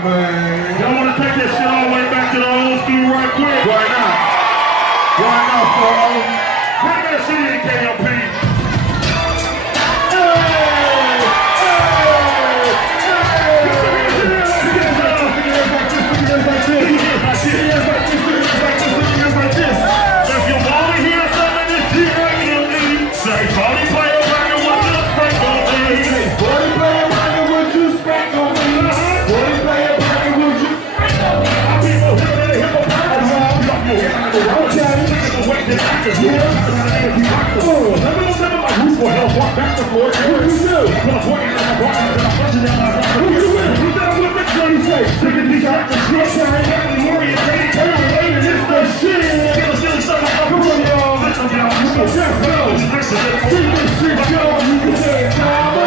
Man. Y'all want to take that shit all the way back to the old school right quick? Why not? Why not, bro? Bring that shit in, KLP. If you want to hear something in this shit right here, say, party player, rockin' with you, spank on me. Party player, rockin' with you, spank on me. Walk back the floor. What do you do? I'm pointing at my body and I'm pushing at my body. What do you do? Who's that with me? What do you say? Taking these out the short time, having warrior, taking care of it, and it's the shit. Still something up. Come on, y'all. Listen, y'all. Come on, just go. Keep this shit going. You can say, Tama.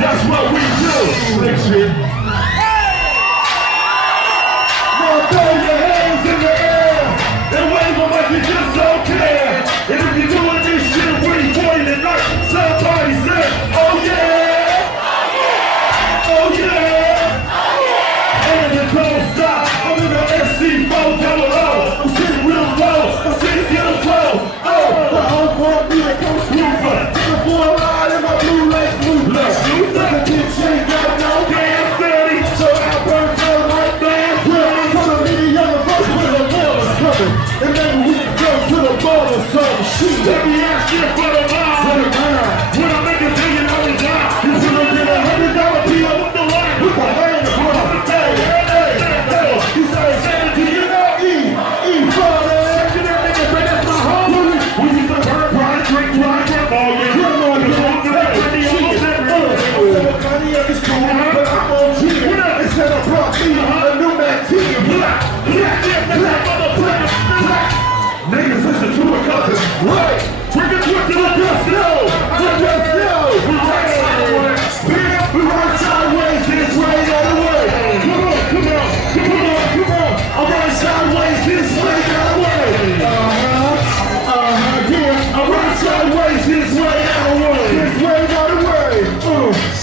That's what we do. Listen. Now throw your hands in the air and wave them like you just don't care. And if you're doing this shit with 40 tonight, somebody say, oh yeah, oh yeah, and it don't stop. I'm in the SC4 double O. I'm sitting real low. I'm sitting real close. Oh, the whole part me that comes smoother. Take a boy ride in my blue lace blue blood. And then we can go to the ball or some shit. Let me ask you for the line. When I make a billion on the job, you should have been $100 deal with the line. With the hand of blood. Hey. You say, do you know E-40's? You never nigga bring us my home. We used to burn, grind, drink, drive, all year. Come on, you don't do that. Money up is cool, but I'm on G. Instead of brought me a new man team. Black. Niggas listen to a cousin. Right. Bring it to the dust now. We ride sideways. We ride sideways this way, that way. Come on. I ride sideways this way, that way. Yeah. I ride sideways this way, that way. This way, that way.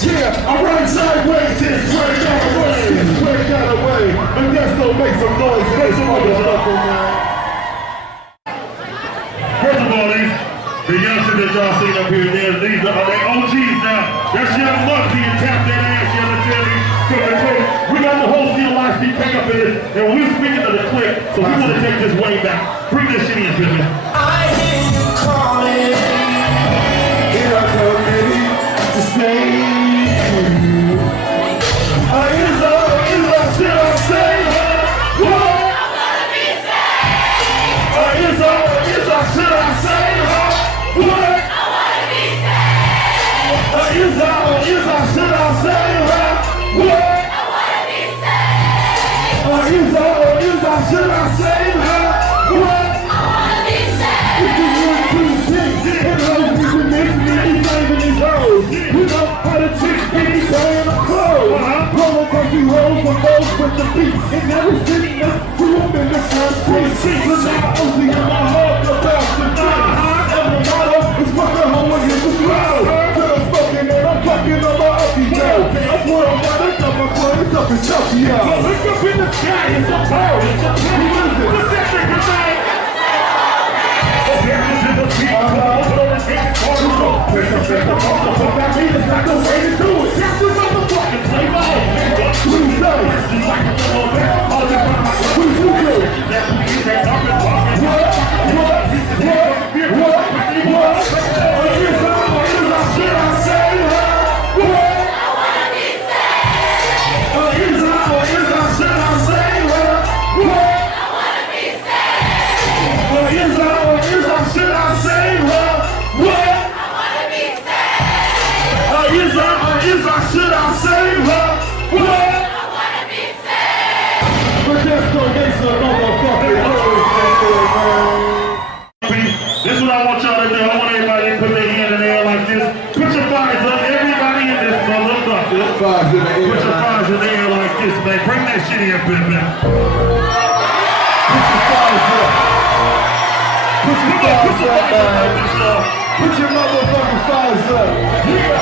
Yeah. I ride sideways this way, that way. This way, that way. And that's gonna make some noise in this motherfucker, man. First of all, the youngsters that y'all seen up here, these are they OGs now. That's Young Muggsy and tap that ass, you understand me? We got the whole Steel Life CK up in this, and we're speaking to the clip, so we want to take this way back. Bring this shit in, baby. I hear you calling. Here I come, baby, to stay for you. Is that shit I'm saying? What? I wanna be saved. Is that shit I'm saying? What? I wanna be saved. Is that shit I'm saying? What? I wanna be saved. Is that shit I'm saying? What? I wanna be saved. This is 1, 2, 6. And those people making me saving these hoes. You know how the chicks be playing the clothes. Blowing funky hoes from those with the beat. And never sitting up to them in the front seat. But now OC in my heart about the thing. And the motto is fuck the hoe and hit the flow. Till I'm smoking and I'm fucking on my upbeat dough. That's what I'm running up my clothes up in Tokyo. Look up in the sky, it's a bird. Who is it? What's that nigga name? There is in the people. Put on the ticket for the road. Pick up the fuck that means it's not the way Modesto makes a motherfucking noise, man. This is what I want y'all to do. I want everybody to put their hand in the air like this. Put your fires up. Everybody in this motherfucker. Fires in the air. Put your fires in the air like this, man. Bring that shit in, Pippin. Put your fires up. Put your fires up, man. Put your motherfucking fires up. Yeah.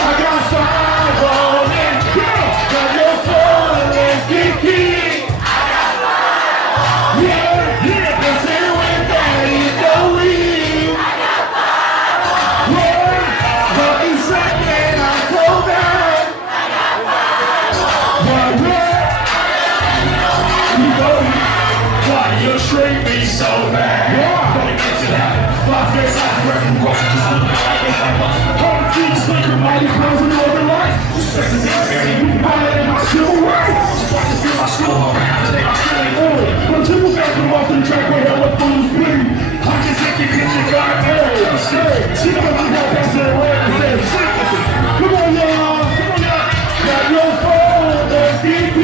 I got fire on it. Got your phone and let's get key. Yeah, yeah. Let's hear when daddy don't leave. Yeah. But in second October. Why you treat me so bad? Yeah. Don't get you that. My face like a wrecking rock. All the teachers think of mighty clothes and all the lights. You sexy things, baby. You violated my civil rights. I'm starting to feel my school home. Today I'm feeling old. When people got them off the track where hella fools bleed. I can take your picture, got hey. She don't want to pass it away and say, come on, y'all. Come on, y'all. Got your phone, FDP.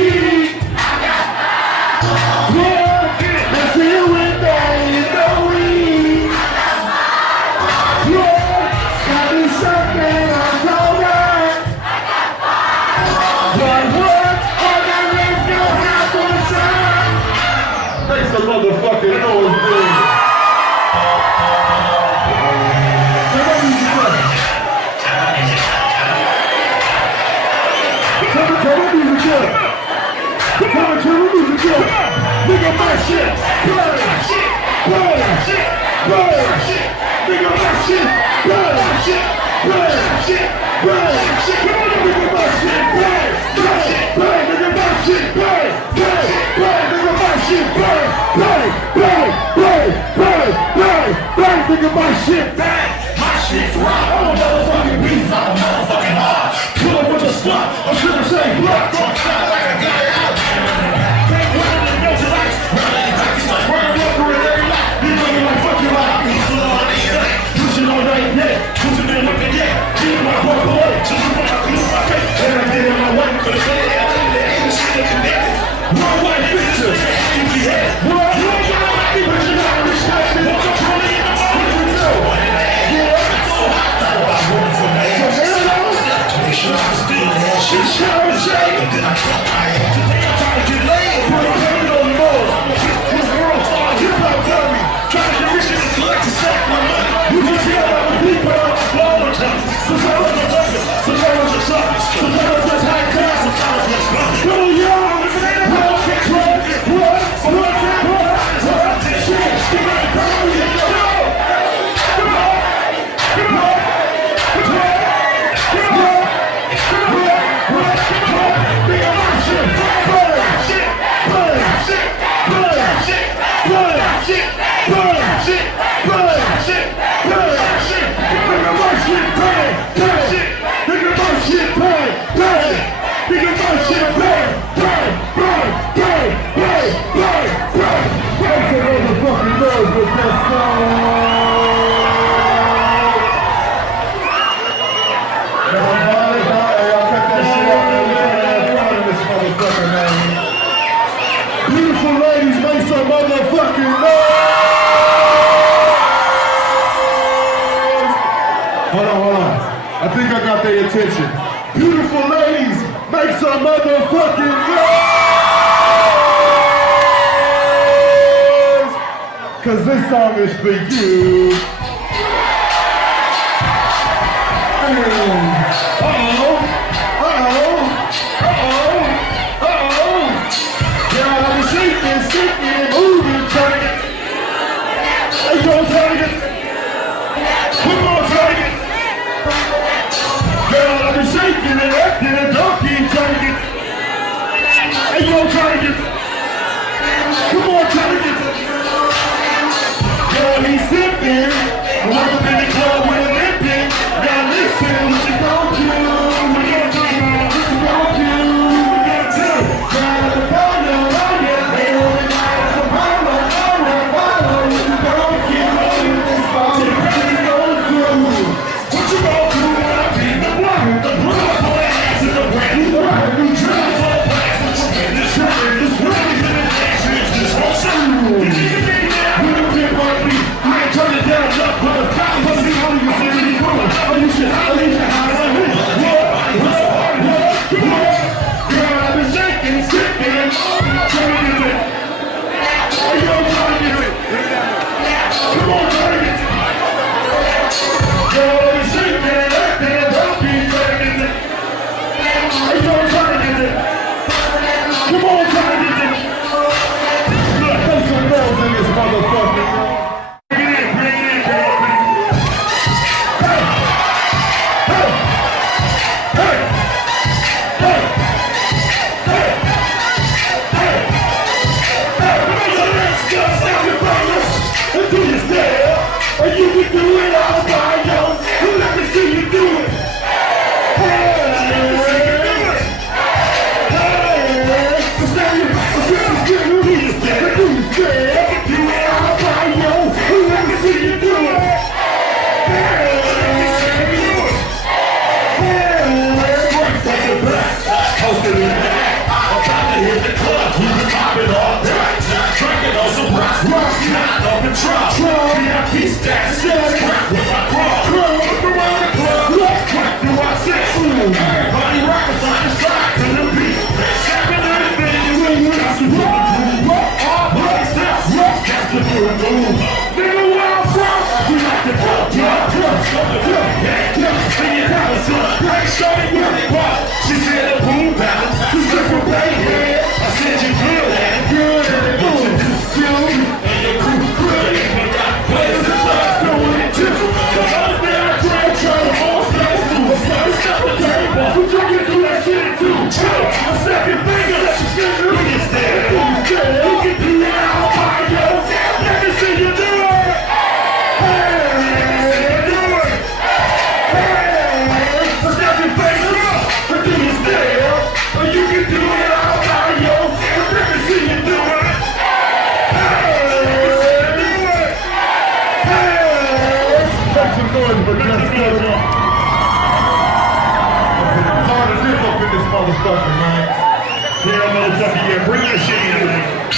Motherfucking noise, dude. Turn the music up. Turn the music up. Nigga, my shit. Burn. Burn. Burn. Nigga, my shit. Burn. Burn. Burn. Come on, nigga, my shit. Burn. Burn. Nigga, my shit. Burn. Burn. Burn. Nigga, my shit. Burn. Burn. Burn. Burn. Burn. Burn. Burn. Nigga, my shit. Burn. My shit's rock. I'm a motherfucking beast. I'm a motherfucking hard. Pull up with a slot. I should have said blood. Drunk sound like a guy out. Bang, running in the melted ice. Running in the back. It's like running rubber in every light. You know you like fuck your life. You still on the DNA. Pushing on that neck. Pushing in looking yet. Keep my boy away. Just when I lose my face. And I did it my way. For the shit that I ain't shit that connected. One white picture. You be head. What? You ain't got no happy, but you gotta respect it. What's up, Tony? In the morning. What you know? Yeah. It's so hot. Thought about running from that. To make sure I still have shit. And then I cut my head. Today I'm trying to get laid. Put a hand on the board. This world star hip-hop dummy. Trying to get rich and collect and stack my money. You can tell by the people on the floor. Sometimes I'm talking. Sometimes I'm just talking. Sometimes I'm just high class. Sometimes I'm just funny. Come on, y'all. Beautiful ladies, make some motherfucking noise! Hold on. I think I got their attention. Beautiful ladies, make some motherfucking noise! Cause this song is for you. Yeah, motherfucker, yeah, bring that shit in, man.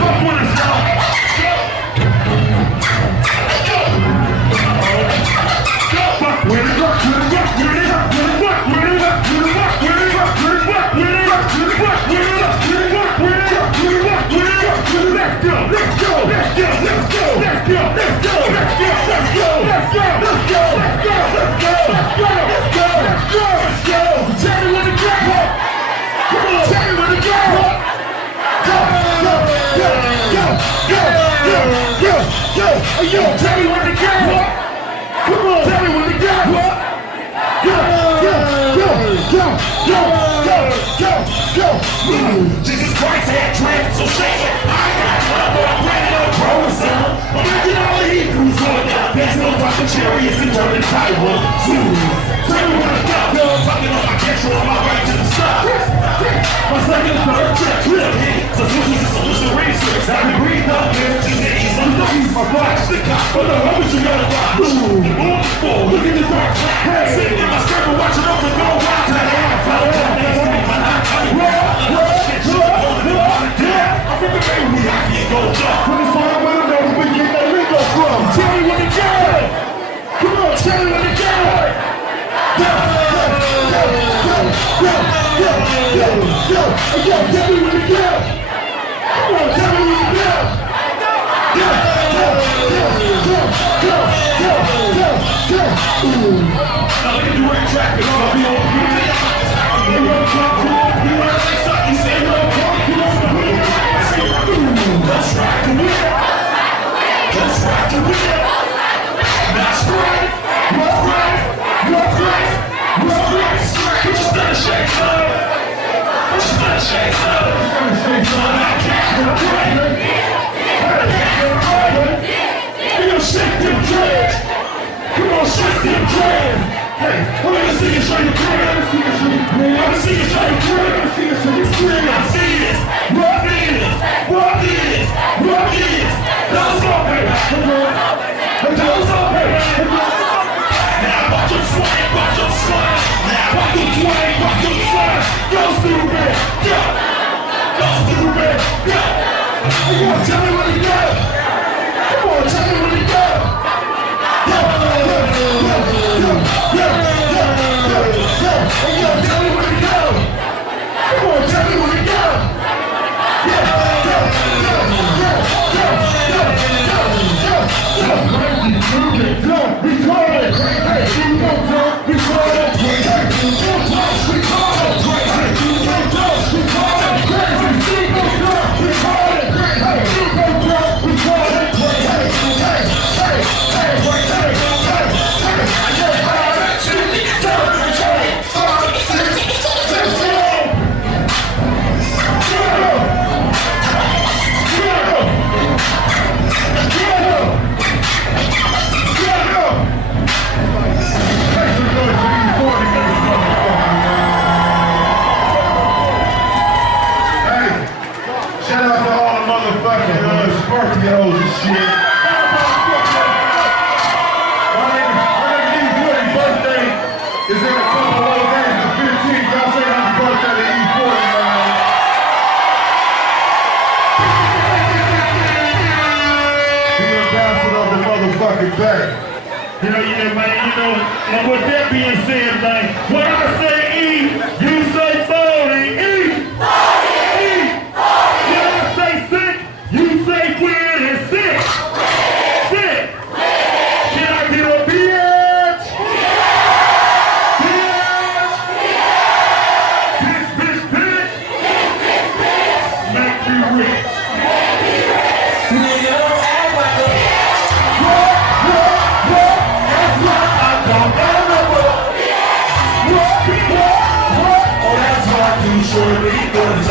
Fuck with us, y'all. Fuck with it, fuck with it, fuck with it, fuck with it, fuck with it, fuck with it, fuck with it, fuck with it, fuck with it, fuck with it, fuck with it, fuck with it, fuck with it, fuck with it, fuck with it, fuck with it, let's go, let's go, let's go, let's go, let's go, let's go, let's go, let's go, let's go, let's go, let's go, let's go, let's go, let's go, let's go, let's go. Tell me when to go. Come on, tell me when to go. Go, go, go, go, go, go, go, go. Hey, yo, tell me when to go. Come on, tell me when to go. Go, go, go, go, go, go, go, go. Jesus Christ had dreams, so say it. I got love, I'm ready to grow some. I'm making all the Hebrews on that. There's no fucking chariots and Roman Taiwan. Tell me when to go. I'm fucking on my catcher on my way to the stop. My second, third check, clear hit. So switches is solution research. I can breathe up, man. Just the ease. I'm the ease, my flash. The cops, but the hell you gotta watch. The moon is full. Look at the dark cloud. Sitting in my skirt, but watching over go wild to the air. Follow that things, my not coming. I'm from the bay, we have to go up. 25 with a nose, we get that Rico from. Tell me when to go. Come on, tell me when to go. Go, go, go, go, go, go, go, go. Yo, tell me when to go. Come on, tell me when to go. Go, go, go, go, go, go, go, go. Now look at the red track, it's gonna be on here. You say no, let's rock the wheel. Let's rock the wheel. That's right. What's right? What's right? What's right? We just done a shake up. We just done a shake up. I can't break. We gon' shake them dreads. Come on, shake them dreads. Hey, I'm gonna see you show your dread. I'm gonna see you show your dread. I'm gonna see you show your dread. I see this. What is? What is? What is? Those open. Those open. Now watch them swing, watch them slide. Now watch them swing, watch them slide. Go stupid, go. Go stupid, go. Come on, tell me where to go. Come on, tell me where to go. Go, go, go, go, go, go, go, go. Hey, yo, tell me where to go. Come on, tell me where to go. Go, go, go, go, go, go, go, go, go. Go, we call it. Hey, you go, go, we call it. Hey, you go, go, we call it. Hey, you go, go, we call it. Hey, you go, go, we call it. Hey, you go, go, we call it. Hey, hey, hey, hey, hey, Scorpios and shit. My nigga birthday is in a couple of days, the 15th. Y'all say happy birthday to E-40's, man. He the ambassador of the motherfucking bay. Yeah, man, and with that being said, man, when I say E, you say 40. E! 40! When I say sick, you say queer and sick. Sick. Can I get a bitch? Bitch. Bitch. Make me rich. Nigga, don't act like a that's why I don't got no more. Oh, that's why I do surely go to